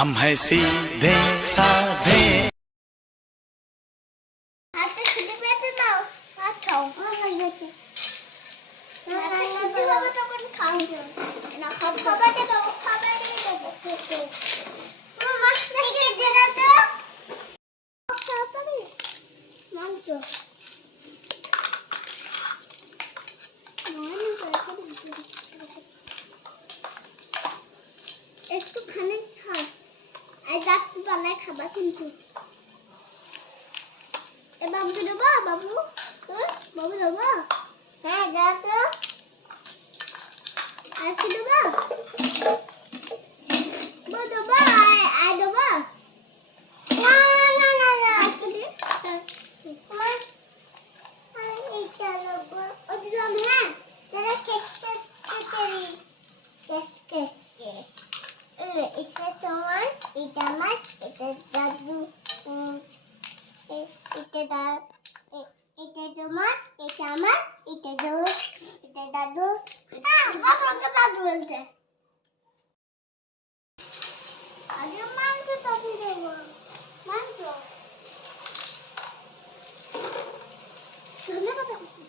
हम हैं सीधे साधे। হাতে খিদে পেয়েছে না, ভাত খাও। হয়ে গেছে। হাতে খিদে হবে তখন খাও না, খাবারটা দাও, খাবারই দেবো খেতে। মাছটা খেয়ে না তো তাড়াতাড়ি মাংস একটু খানে খাও, আর রাত্রি বেলায় খাবা কিন্তু। এ বাবু দেবো, বাবু বাবু দেবো, হ্যাঁ যা তো। আর কি দেবো, বউ দেবো, আর দেবো না না না না কি দে আমার এই চলো ও দিলাম। হ্যাঁ তারা case case category case case case এটা তোমার, এটা আমার, এটা দাদু, এটা দা, এটা তোমার, এটা আমার, এটা দাদু, এটা দাদু। আমাকে দাদু বলতে আগে মাংস তবে দেবো, মাংস ধন্যবাদ করছি,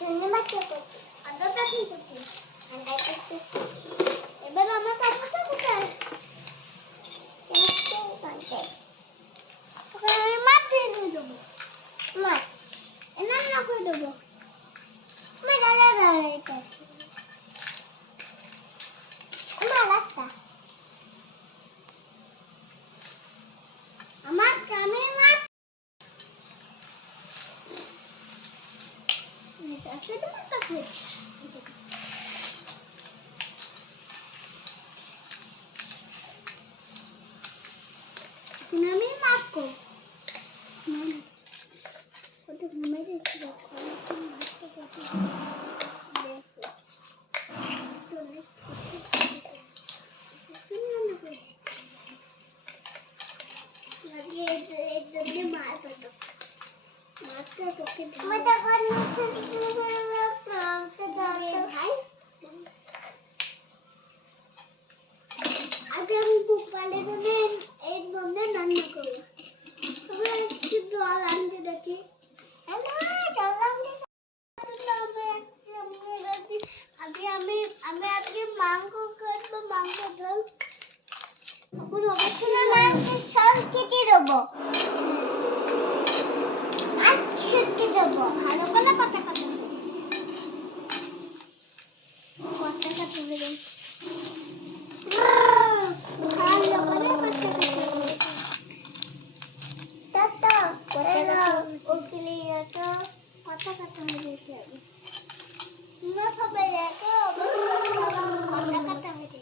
ধন্যবাদ করছি, আদাটা কি করছি, আদাটা কি করছি। এবার আমার কাপড়টা কোথায়, মাছ দিয়ে দেবো, মাছ রান্না করে দেবো। আমার গ্রামের মাছ আমি মাছ কো কত ঘুমাই দিচ্ছি, আগে আমি দুপালের এই বন্ধে রান্না করবো। একটু জল আনতে দেখি, আগে আমি আমি আজকে মাংস করবো, মাংস ঝোল সব কেটে দেবো আর খেতে দেবো, ভালো করে কথা কথা কথা কথা বলে ভালো করে কথা কথা কথা কথা হয়েছে না সবাই কথা কথা হয়েছে